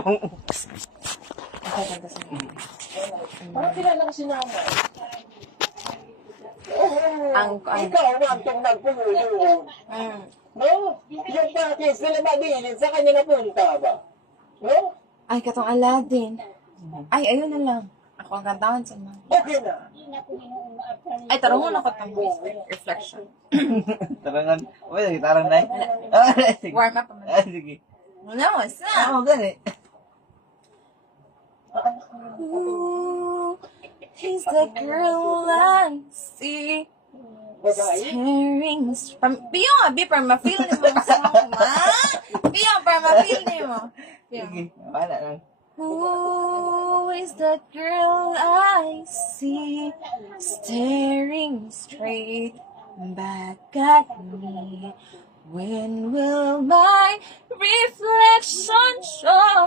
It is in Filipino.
Okay, ganda sa Parang kilala ko si Nanay. Ang- Ikaw na itong nagpululong. No? Yung package nila mabilin, sa kanya napunta ba? No? Ay, katong Aladdin. Ay, ayun na lang. Ako ang kantawan sa mga. Okay na. Ay, tarungon ako itong reflection. Tarangan. Uy, tarang na. Sige. Warm up naman. Sige. No, it's not. Oo, gani. Ooh, he's the girl I see. Staring from Piyo nga, Bi, para ma-feel ni mo ang song, ma. Piyo, para ma-feel ni mo. Sige. Wala lang. Who is that girl I see staring straight back at me? When will my reflection show?